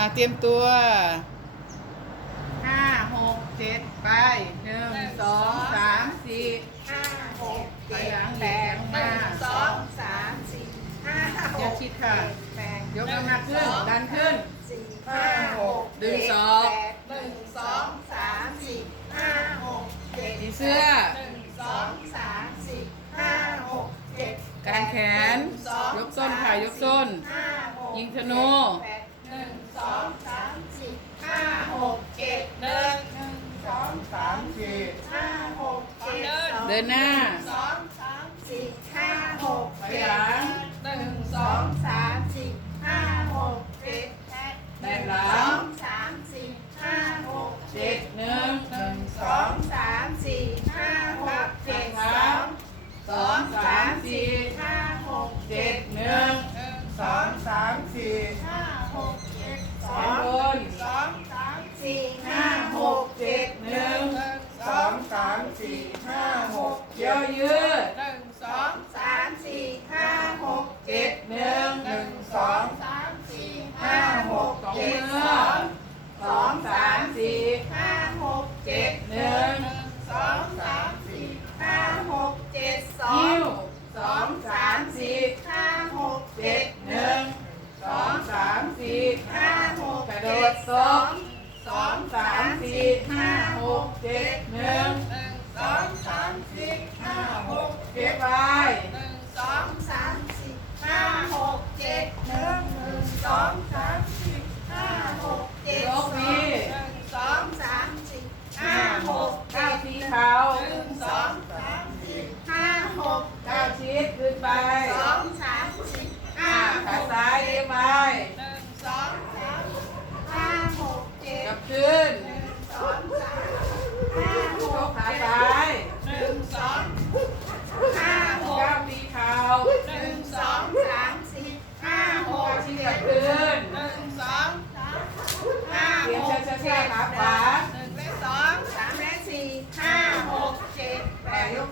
อะเตรียมตัวห้าหกเจ็ดไปหนึ่งสองสามสี่ห้าหกไปเจ็ดลังแปดหนึ่งสองสามสี่ห้าหกอย่าคิดค่ะแปงยกน้ำหนักขึ้น ดันขึ้น สี่ห้าหกดึงศอก เจ็ดแปหนึ่งสองสามสี่ห้าหกเจ็ดผีเสื้อ หนึ่งสองสามสี่ห้าหกเจ็ดการแขน ยกส้นค่ะ ยกส้น ห้าหกยิงธนู เดินหน้าสองสาขยาย เจ็ดหนึ่งสองสามสี่ห้าหกเก็บไว้หนึ่งสองสามสี่ห้าหกเจ็ดหนึ่งหนึ่งสองสาม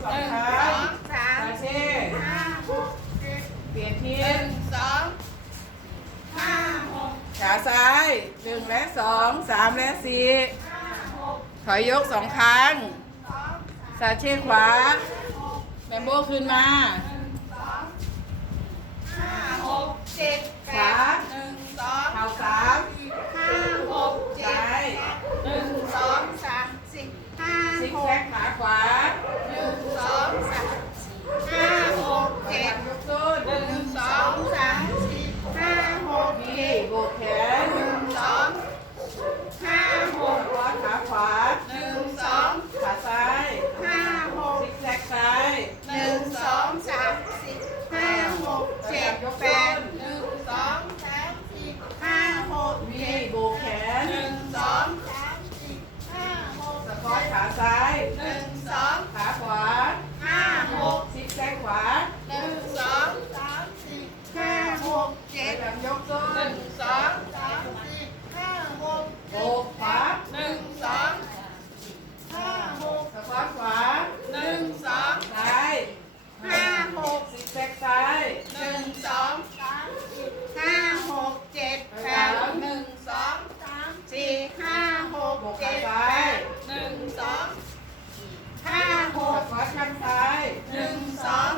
สองครั้งสามสี่ห้าหกเปลี่ยนทีหนสองห้าหกขาซ้ายหนึ่งและสองสามและสี่ถอยยกสองครั้งสาเช่ขวาแบมโบขึ้นมาห้าหกเจ็ดแปดหนึ่งสองเข่าซ้าย ขาซ้ายหนึ่งสองขา ข้างซ้ายหนึ่งสอง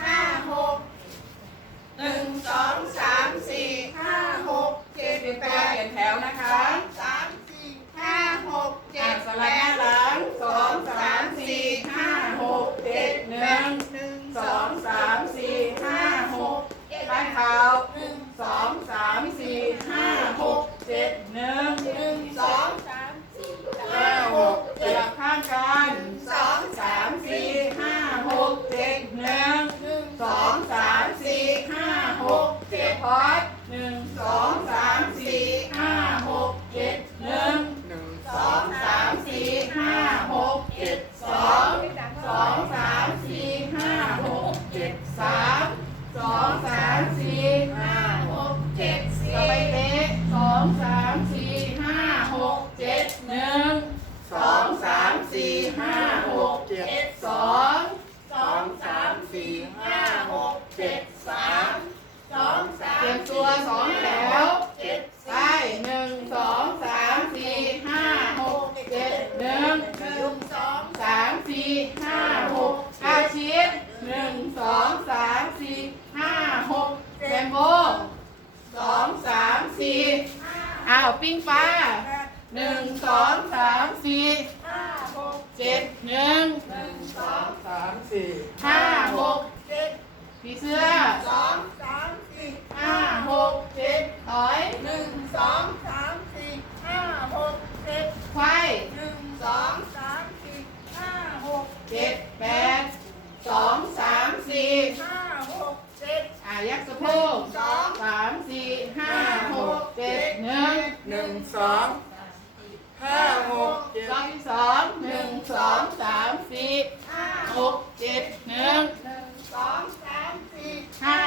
ห้าหกหนึ่งสองสาม พอดหนึ่งสองสาม อ้าวปิ้งปลาหนึ่งสองสามสี่ห้าหกเจ็ดหนึ่งหนึ่งสองสามสี่ห้าหกเจ็ดผีเสื้อสองสามสี่ห้าหกเจ็ดถอยหนึ่งสองสามสี่ห้าหกเจ็ด ควาย หนึ่งสองสามสี่ห้าหก เจ็ดแปดสองสามสี่ ห้าหกเจ็ด อ่ายักษ์สะโพกสองสามสี่ห้าหกเจ็ด หนึ่งหนึ่งสองห้าหกเจ็ดสองที่สองหนึ่งสองสามสี่ห้าหกเจ็ดหนึ่งหนึ่งสองสามสี่ห้า